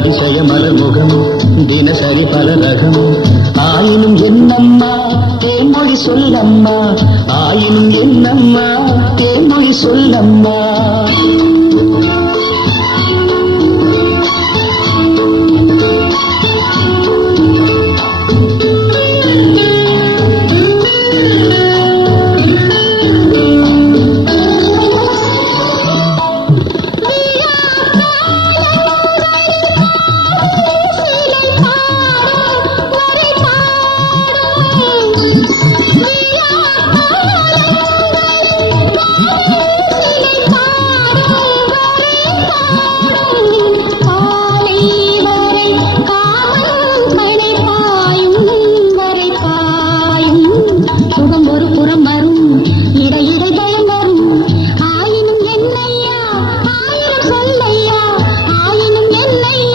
அதிசய மலர்முகம் தினசரி பல ரகம் ஆயினும் என்னம்மா தேன்மொழி சொல்லம்மா ஆயினும் என்னம்மா தேன்மொழி சொல்லம்மா